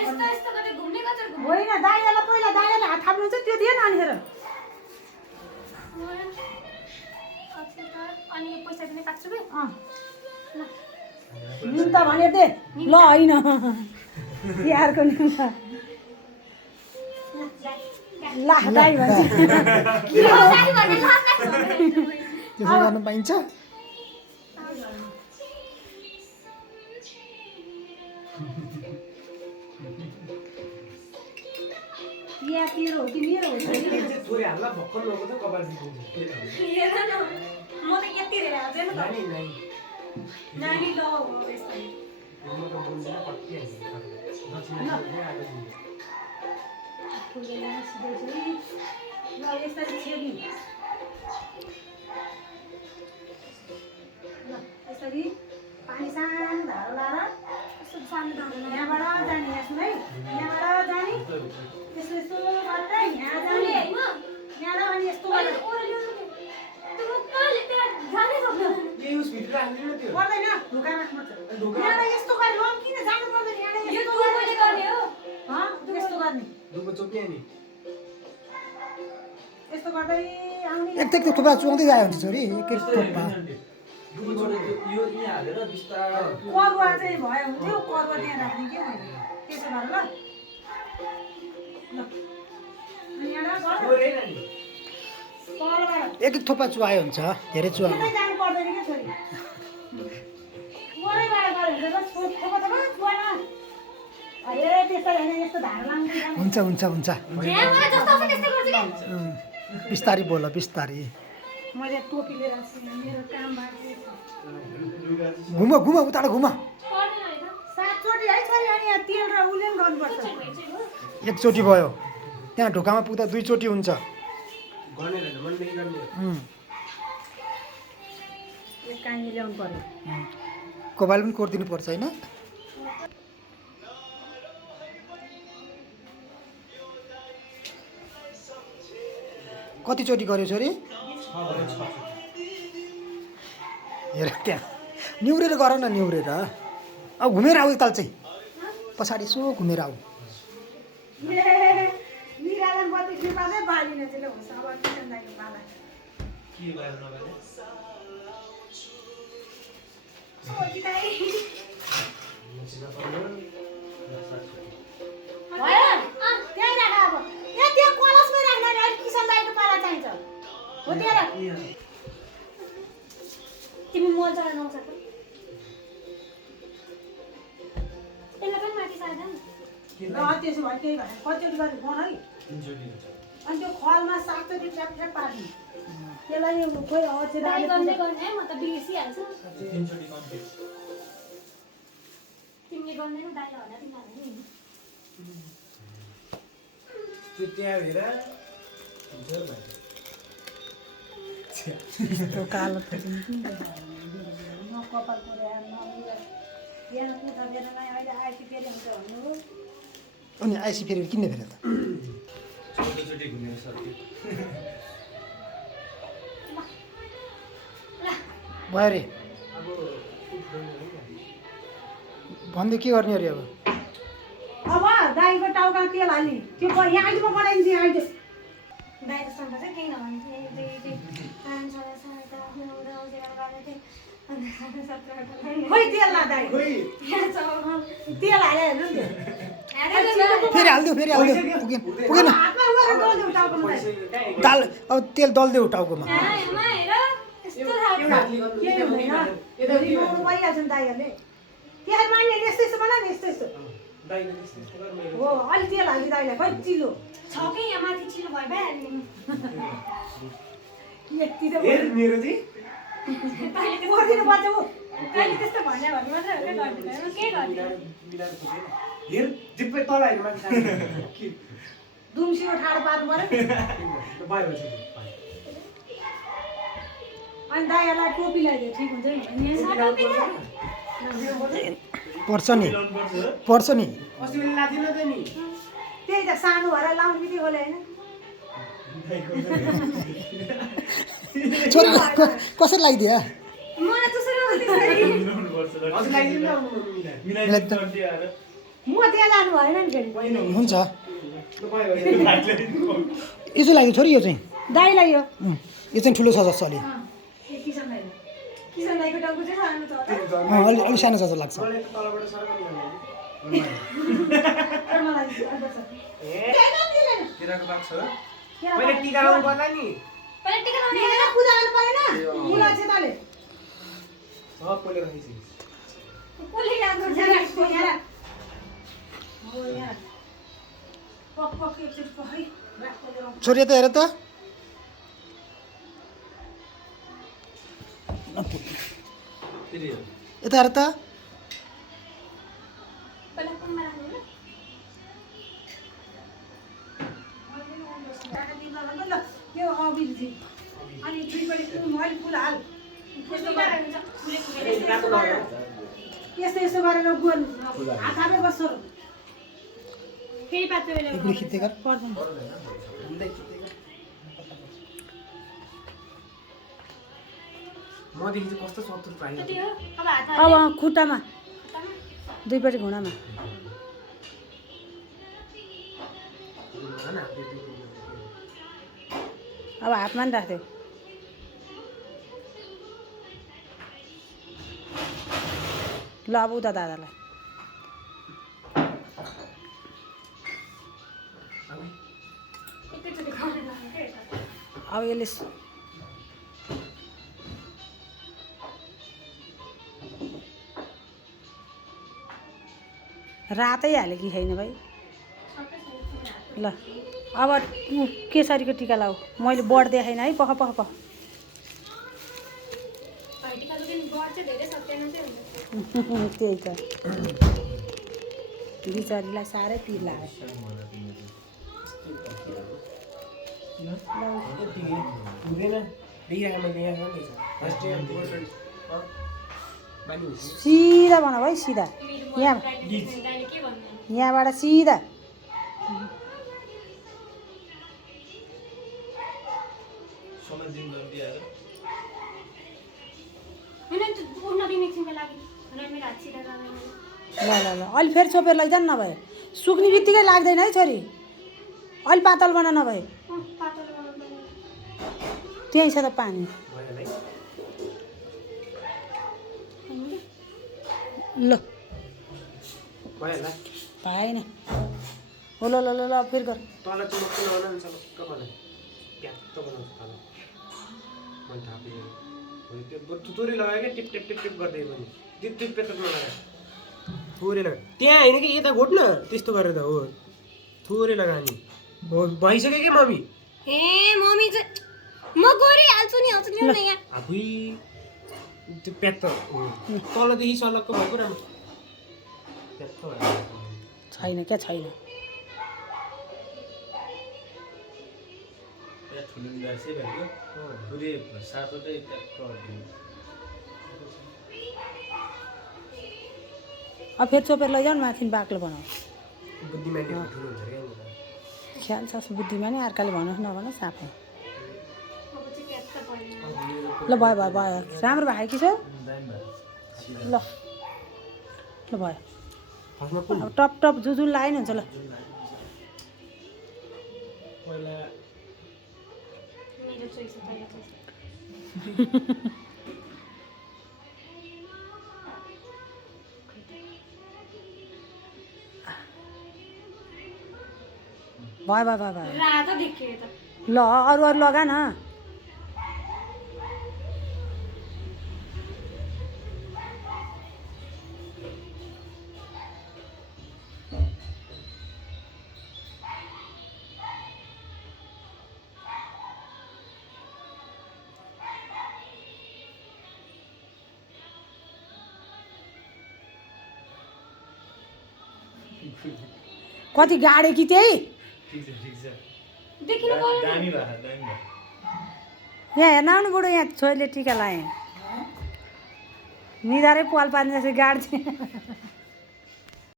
यस्तो यस्तो गरे घुम्ने गजर घुम्ने होइन दाइयालाई पहिला दाइयाले हात थाप्नुहुन्छ त्यो दिएन अनिखेर अनि पैसा दिने 5 रुपैयाँ निम्ता भने दे ल होइन तिहारको निम्ता ला दाइ भन्छ त्यसो गर्न पाइन्छ या तेरो हो कि मेरो हो छोरी हाल्ला भक्कल लोगो त कपाल दिएको हेर न म त यति हेरेर हाल्दैन त नानी नानी नानी ल हो यसरी म त बोल्दिन कति हाल्छ नचिने आएको ल यसरी छेली ल यसरी पानी सानो धारो लाएर सानो दाना यहाँबाट जाने यसमै यहाँबाट जाने यस्तो यस्तो गर्दै यहाँ जाने हैन यहाँ अनि यस्तो गरेर के युज भित्र हाल्दिन त्यो पर्दैन ढुकामा मात्र ढुका यहाँ यस्तो गरेर लम किन जानु पर्दैन यहाँ यो यस्तो तँ मैले गर्ने हो यस्तो गर्ने ढुको चोप्ने नि यस्तो गर्दै आउने एक थोपा चुहाउँदै गयो हुन्छ छोरी एक थोपा ढुको चोप्ने यो यहाँ हालेर बिस्तारै करुवा चाहिँ भयो हुन्थ्यो करुवा त्यहाँ राख्ने के मैले त्यसो गरेर ल अनि यहाँ गर छोरी नानी तलबाट एक थोपा चुहायो हुन्छ धेरै चुहायो त्यतै जानु पर्दैन क्या छोरी वरैबाट गऱ्यो भने त थोपा थोपा चुहान अरे त्यस्तो होइन यस्तो धारो लाउँदै जानु हुन्छ हुन्छ हुन्छ यहाँ जस्तो आउँछ त्यस्तै गर्छु के बिस्तारी बोल बिस्तारी मैले टोपी लिएर आएको छु मेरो काम भएको घुम घुम उताबाट घुम पर्दैन हैन 7 चोटि है छोरी अनि यहाँ तेल र उले पनि गर्नुपर्छ एकचोटि भयो त्यहाँ ढोकामा पुग्दा 2 चोटि हुन्छ गर्ने रहेन मनदेखि गर्ने एक काइनी ल्याउनु पर्यो कोबाल पनि कोरिदिनु पर्छ होइन कतिचोटि गर्यो छोरी हेर त्यहाँ निहुरेर गर न निहुरेर अब घुमेर आऊ एकताल चाहिँ पछाडि यसो घुमेर आऊ निरालन बत्ती कृपाले बालिन चाहिँ हुन्छ अब किसन दाइको पाला के गरेर नगरे सोची दाइ मसिना पर्यो भयो त्यही राख अब यहाँ त्यो कलसमै राख्न नि अहिले किसन दाइको पाला चाहिन्छ हो त्यो राख तिमी मल चढाउन आउँछ त त्यसलाई पनि माथि सार्दैन ल त्यसो भए त्यही भएर कतिचोटि गरेर बन है तीनचोटि हुन्छ अनि त्यो खलमा 7 चोटि ट्याप पार्ने त्यसलाई खोइ अचेर दाइ गर्दै गर्ने म त बिर्सिहाल्छु तीनचोटि कम्प्लिट तिमीले गर्दैन दाइले होला तिमीलाई नि त्यो त्यहाँ हेर हुन्छ भाइ त्यो कालो न कपाल पुऱ्याएर न बिहान पुग्दा बेला नै अहिले आइसी फेरि हुन्छ भन्नु हो अनि आइसी फेरि किन्ने फेरि त चौधचोटि घुमेर सक्यो भयो अरे अब भन्दै के गर्ने अरे अब अब दाइको टाउका तेल हाल्ने त्यो यहाँ अहिले म बनाइदिन्छु अहिले दाइको सँग चाहिँ केही नभने चाहिँ 5 6 7 8 9 10 11 12 खोइ तेल ला दाइ तेल हाले हेर्नु नि फेरि हालिदेऊ पुगेन पुगेन हातमा उयो गर्नु टाउकोमा दाइ दाल अब तेल दल्देऊ टाउकोमा के हुँदैन रिमाउनु परिहाल्छ नि दाइहरूले तिहार मान्ने यस्तो यस्तो बना नि यस्तो यस्तो दाइले त्यस्तो त्यस्तो गरेर मैले हो अलि तेल हाल्ने दाइलाई खोइ चिलो छ कि यहाँ माथि चिलो भयो भइहाल्ने यति त हेर मेरो चाहिँ गरिदिनु पर्छ हो दाइले त्यस्तो भन्यो भने मात्रै हो क्या गर्दैन के गर्ने मिलाएर खोजेन हेर जिप्पै तल हेर माथि के दुम्सीको ठाडो पार्नु पर्यो नि भयो भन्छ अनि दाइहरूलाई टोपी लगाइदियो ठिक हुन्छ नि पर्छ नि पर्छ नि अस्ति मैले लादिन त नि त्यही त सानो भएर लाउनु बित्तिकै खोले होइन छोरी कसरी लगाइदियो मलाई त्यसरी हो त्यसरी अस्ति लाइदिनु न मिलाइ त म त्यहाँ जानु भएन नि फेरि हुन्छ यो चाहिँ लाग्यो छोरी यो चाहिँ दाइलाई यो यो चाहिँ ठुलो छ जस्तो अलि किसन दाइलाई किसन दाइको टाउको चाहिँ सानो छ होला अलि सानो जस्तो लाग्छ मलाई त तलबाट सरकनी हाल्ने तर मलाई अर्को छ तिरको बात छ मैले टिका लाउनु पर्ला नि पहिला टिका लाउने यहाँ पूजा गर्नु परेन मुला छेताले सब पहिले राखिसि कसले राम्रो छ हो यहाँ पक पक एकचोटि पक है राख्दै जाउँ छोरी यता हेर त यता हेर त पहिला कुनमा राख्नु ल ल यो अबिर चाहिँ अनि दुईपट्टि अहिले फुल हाल यस्तो यस्तो गरेर गोल हात हातै बस्छ फेरि पात्र बेला एकपट्टि खिच्दै गर पर्दैन मदेखि चाहिँ कस्तो सत्तुर पाइयो कति हो अब हात अब खुट्टामा दुईपट्टि घुँडामा अब हातमा नि राख्थ्यो ल अब उता दादालाई एकैचोटि गरेर लाग्यो के अब यसले रातै हाल्यो कि छैन भाइ ल अब केसरीको टिका लाऊ मैले बढ देखाइन है पख पख पख भाइटिकाको दिन बढ चाहिँ धेरै सत्यानाशै हुन्छ त्यही त बिचारीलाई साह्रै पिर लाग्यो हुँदैन देखिरहेको मैले यहाँ छ फर्स्ट इयर बानी हुन्छ सिधा भन भाइ सिधा यहाँ दाइले के भन्नु यहाँबाट सिधा होइन त्यो उड्न दिने एकछिनको लागि र मेरो हात सिधा जाँदैन ल ल ल अहिले फेरि छोपेर लैजानु नभए सुक्ने बित्तिकै लाग्दैन है छोरी अलि पातल बना नभए पातलो बनाउनु त्यहीँ छ त पानी ल भइहाल्ला पाएन हो ल ल ल ल फेरि गर तल चमक्क लगाउन नि चमक्क बनाए प्याक्क बनाउँछ तल मैले थाहा पाएँ त्यो थोरै लगायो क्या टिप टिप टिप टिप गर्दै पनि टिप टिप पेत्र नलगायो थोरै लगायो त्यहाँ होइन कि यता घोट्न त्यस्तो गरेर त हो थोरै लगायो नि हो भइसक्यो क्या मम्मी ए मम्मी चाहिँ म गरिहाल्छु नि आउँछु नि यहाँ आफै त्यो प्यात्त तलदेखि सलक्क भएको राम्रो प्यात्त भएको छैन क्या छैन अब फेरि चोपेर लैजाऊ न माथि बाक्लो बनाऊ बुद्धिमानी ठुलो हुन्छ क्या ख्याल छ बुद्धिमा नै अर्काले भनोस् नभनोस् आफै अब चाहिँ प्यात्त पर्ने ल भयो भयो भयो राम्रो भयो कि छ ल ल भयो फर्स्टमा कुन अब टप टप जुजुल लायो नि हुन्छ ल पहिला मेरो चोइस हो पहिला चोइस भयो भयो भयो भयो रातो देखियो त ल अरू अरू लगा न कति गाडे कि त्यही देखिनु पर्यो नि। यहाँ हेर्न आउनु बुढो यहाँ छोरीले टिका लाएँ निधारै पाल पार्ने जस्तो गाड्छ